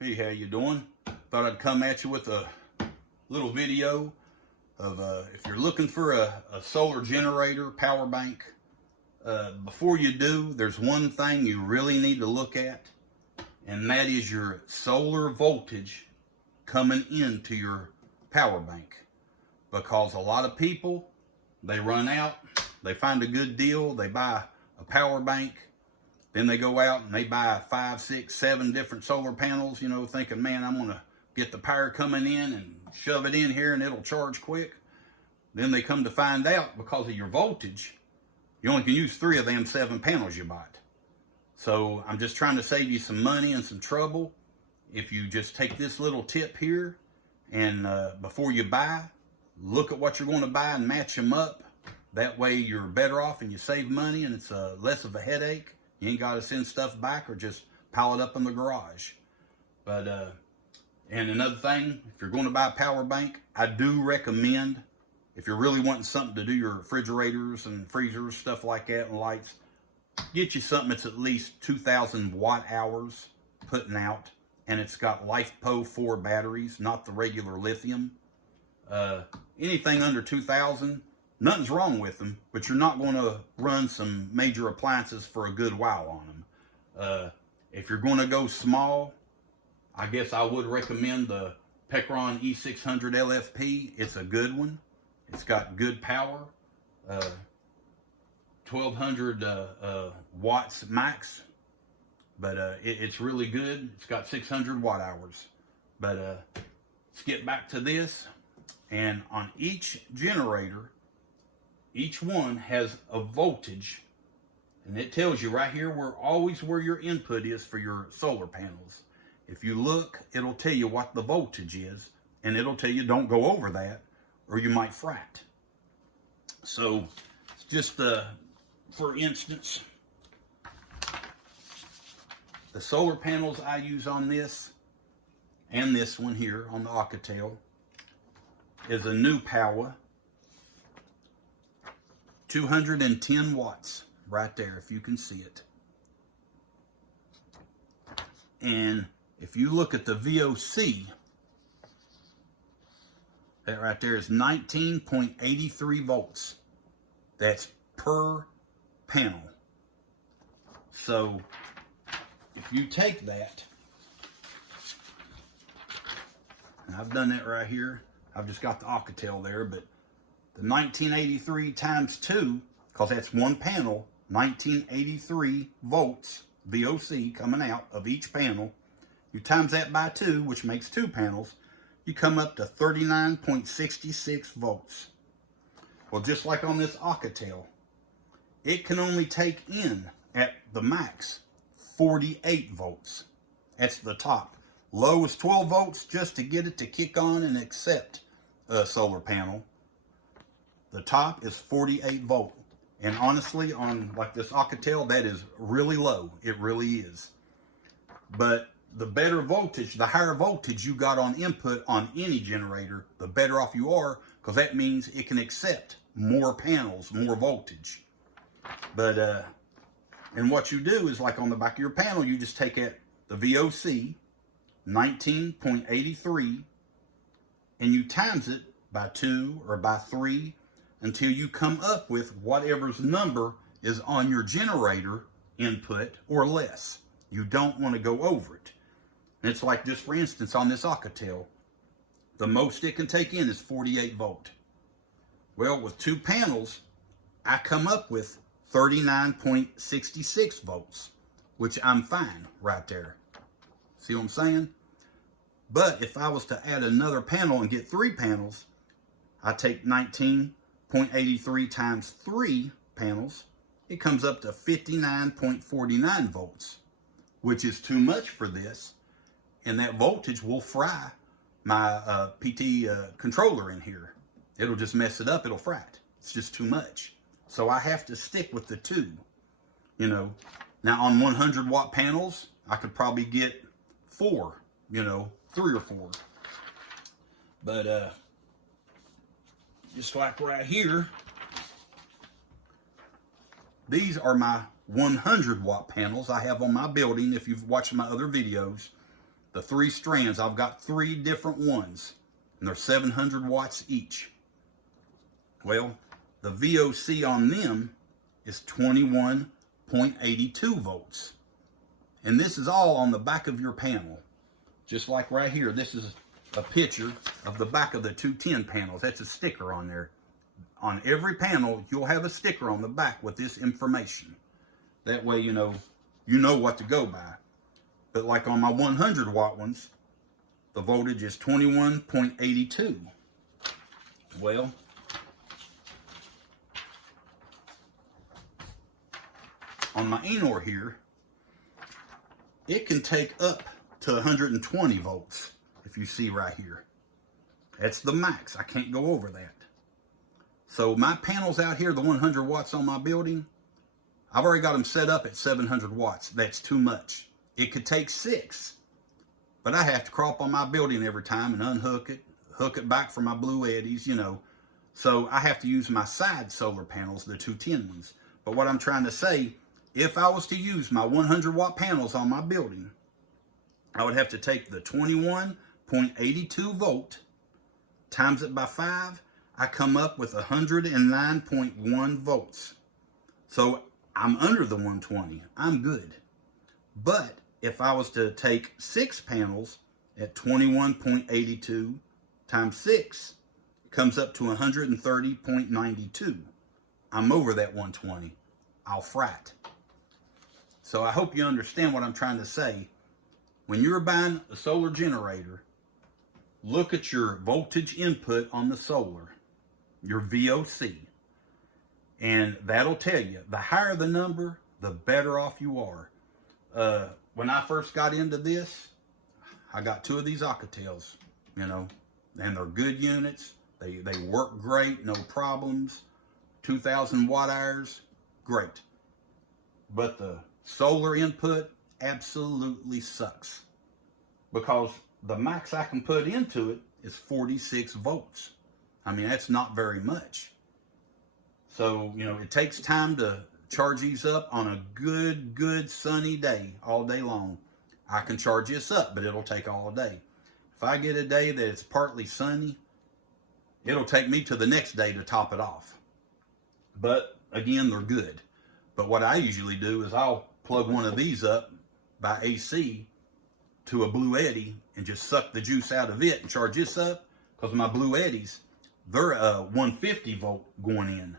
Hey, how you doing? Thought I'd come at you with a little video of if you're looking for a solar generator, power bank. Before you do, there's one thing you really need to look at, and that is your solar voltage coming into your power bank. Because a lot of people, they run out, they find a good deal, they buy a power bank, then they go out and they buy 5, 6, 7 different solar panels, you know, thinking, man, I'm going to get the power coming in and shove it in here and it'll charge quick. Then they come to find out, because of your voltage, you only can use 3 of them 7 panels you bought. So I'm just trying to save you some money and some trouble. If you just take this little tip here and before you buy, look at what you're going to buy and match them up. That way you're better off and you save money and it's less of a headache. You ain't got to send stuff back or just pile it up in the garage. But, and another thing, if you're going to buy a power bank, I do recommend, if you're really wanting something to do your refrigerators and freezers, stuff like that, and lights, get you something that's at least 2,000 watt hours putting out. And it's got LiFePO 4 batteries, not the regular lithium. Anything under 2,000, nothing's wrong with them, but you're not going to run some major appliances for a good while on them. If you're going to go small, I guess I would recommend the Referral E600 LFP. It's a good one. It's got good power, 1,200 watts max, but it's really good. It's got 600 watt hours. But let's get back to this. And on each generator, each one has a voltage, and it tells you right here where your input is for your solar panels. If you look, it'll tell you what the voltage is, and it'll tell you don't go over that or you might frat. So just for instance, the solar panels I use on this and this one here on the Alcatel is a new power, 210 watts right there, if you can see it. And if you look at the VOC, that right there is 19.83 volts. That's per panel. So if you take that, and I've done that right here, I've just got the Alcatel there, but the 1983 times 2, because that's one panel, 1983 volts VOC coming out of each panel. You times that by 2, which makes 2 panels, you come up to 39.66 volts. Well, just like on this Alcatel, it can only take in at the max 48 volts. That's the top. Low is 12 volts just to get it to kick on and accept a solar panel. The top is 48 volt. And honestly, on like this Alcatel, that is really low. It really is. But the better voltage, the higher voltage you got on input on any generator, the better off you are, because that means it can accept more panels, more voltage. But, and what you do is, like on the back of your panel, you just take the VOC, 19.83, and you times it by 2 or by 3 until you come up with whatever's number is on your generator input or less. You don't want to go over it. And it's like, just for instance, on this Alcatel, the most it can take in is 48 volt. Well, with 2 panels, I come up with 39.66 volts, which I'm fine right there. See what I'm saying? But if I was to add another panel and get 3 panels, I take 19.83 times 3 panels, it comes up to 59.49 volts, which is too much for this. And that voltage will fry my PT controller in here. It'll just mess it up, it'll frat. It's just too much. So I have to stick with the 2, you know. Now on 100 watt panels, I could probably get 4, you know, 3 or 4. But just like right here, these are my 100 watt panels I have on my building. If you've watched my other videos, the 3 strands, I've got 3 different ones, and they're 700 watts each. Well, the VOC on them is 21.82 volts. And this is all on the back of your panel. Just like right here, this is a picture of the back of the 210 panels. That's a sticker on there. On every panel, you'll have a sticker on the back with this information. That way, you know what to go by. But like on my 100 watt ones, the voltage is 21.82. Well, on my Enor here, it can take up to 120 volts, if you see right here. That's the max. I can't go over that. So my panels out here, the 100 watts on my building, I've already got them set up at 700 watts. That's too much. It could take 6, but I have to crop on my building every time and unhook it, hook it back for my Blue Eddies, you know. So I have to use my side solar panels, the 210 ones. But what I'm trying to say, if I was to use my 100 watt panels on my building, I would have to take the 21.82 volt, times it by 5, I come up with 109.1 volts. So I'm under the 120, I'm good. But if I was to take 6 panels at 21.82 times 6, it comes up to 130.92. I'm over that 120, I'll frat. So I hope you understand what I'm trying to say. When you're buying a solar generator, look at your voltage input on the solar, your VOC. And that'll tell you, the higher the number, the better off you are. When I first got into this, I got 2 of these Alcatels, you know, and they're good units. They work great, no problems. 2,000 watt hours, great. But the solar input absolutely sucks, because the max I can put into it is 46 volts. I mean, that's not very much. So, you know, it takes time to charge these up. On a good sunny day, all day long, I can charge this up, but it'll take all day. If I get a day that it's partly sunny, it'll take me to the next day to top it off. But again, they're good. But what I usually do is I'll plug one of these up by AC to a Blue Eddy and just suck the juice out of it and charge this up, because my Blue Eddies, they're 150 volt going in.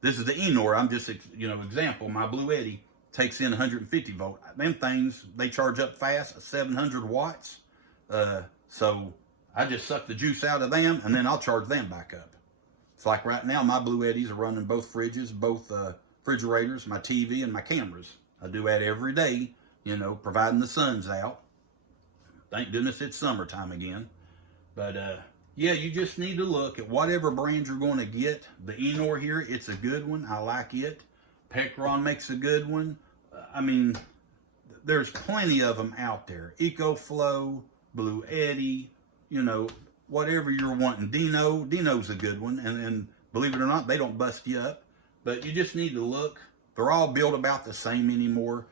This is the Enor. I'm just, you know, example. My Blue Eddy takes in 150 volt. Them things, they charge up fast, 700 watts. So I just suck the juice out of them, and then I'll charge them back up. It's like right now, my Blue Eddies are running both fridges, both refrigerators, my TV, and my cameras. I do that every day, you know, providing the sun's out. Thank goodness it's summertime again. But yeah, you just need to look at whatever brand you're going to get. The Enor here, it's a good one. I like it. Pecron makes a good one. I mean, there's plenty of them out there. EcoFlow, Blue Eddy, you know, whatever you're wanting. Dino's a good one. And believe it or not, they don't bust you up. But you just need to look. They're all built about the same anymore.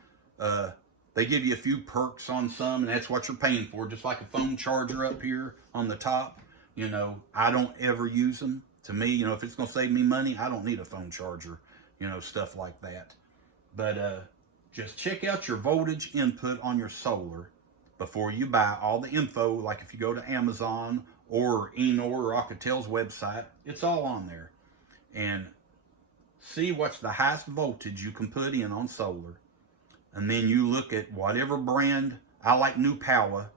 They give you a few perks on some, and that's what you're paying for. Just like a phone charger up here on the top. You know, I don't ever use them. To me, you know, if it's going to save me money, I don't need a phone charger. You know, stuff like that. But just check out your voltage input on your solar before you buy. All the info, like if you go to Amazon or Enor or Alcatel's website, it's all on there. And see what's the highest voltage you can put in on solar. And then you look at whatever brand. I like New Power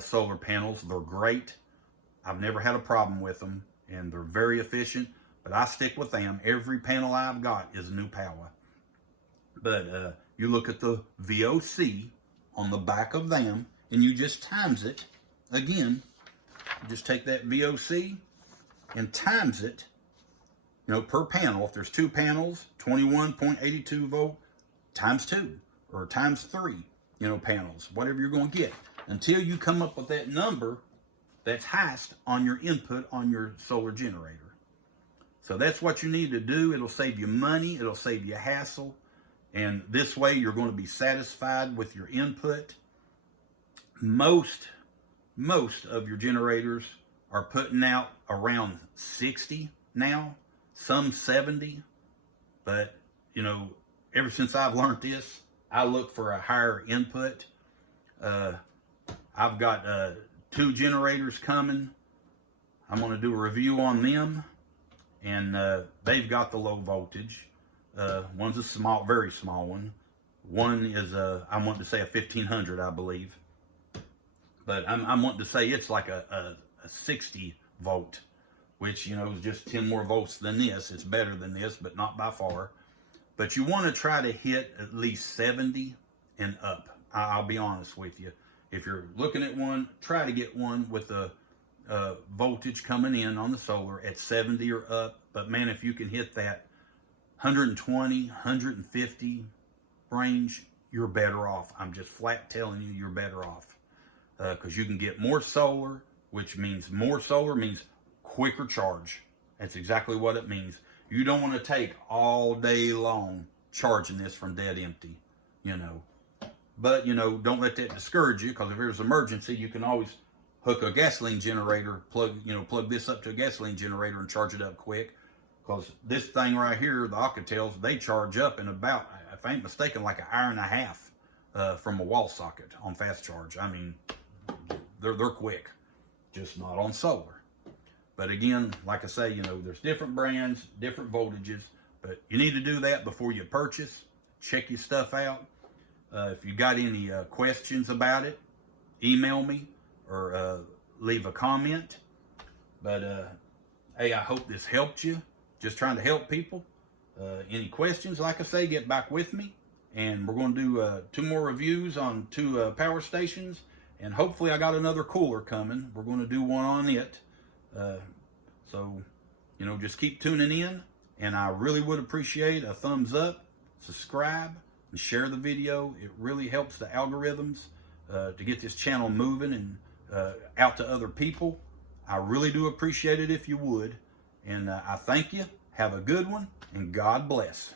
solar panels. They're great. I've never had a problem with them, and they're very efficient, but I stick with them. Every panel I've got is New Power. But you look at the VOC on the back of them, and you just times it. Again, you just take that VOC and times it, you know, per panel. If there's 2 panels, 21.82 volt times 2, or times 3, you know, panels, whatever you're going to get, until you come up with that number that's highest on your input on your solar generator. So that's what you need to do. It'll save you money. It'll save you hassle. And this way you're going to be satisfied with your input. most of your generators are putting out around 60 now, some 70. But, you know, ever since I've learned this, I look for a higher input. I've got 2 generators coming. I'm going to do a review on them, and they've got the low voltage. One's a small, very small one. One is I want to say a 1500, I believe, but I'm wanting to say it's like a 60 volt, which, you know, is just 10 more volts than this. It's better than this, but not by far. But you want to try to hit at least 70 and up. I'll be honest with you. If you're looking at one, try to get one with the voltage coming in on the solar at 70 or up. But man, if you can hit that 120, 150 range, you're better off. I'm just flat telling you, you're better off. Because you can get more solar, which means more solar means quicker charge. That's exactly what it means. You don't want to take all day long charging this from dead empty, you know. But, you know, don't let that discourage you, because if there's an emergency, you can always hook a gasoline generator, plug this up to a gasoline generator and charge it up quick. Because this thing right here, the Alcatels, they charge up in about, if I ain't mistaken, like an hour and a half from a wall socket on fast charge. I mean, they're quick, just not on solar. But again, like I say, you know, there's different brands, different voltages, but you need to do that before you purchase. Check your stuff out. If you got any questions about it, email me or leave a comment. But hey, I hope this helped you. Just trying to help people. Any questions, like I say, get back with me. And we're going to do 2 more reviews on 2 power stations. And hopefully I got another cooler coming. We're going to do one on it. So, you know, just keep tuning in. And I really would appreciate a thumbs up, subscribe, and share the video. It really helps the algorithms to get this channel moving and out to other people. I really do appreciate it if you would. And I thank you. Have a good one, and God bless.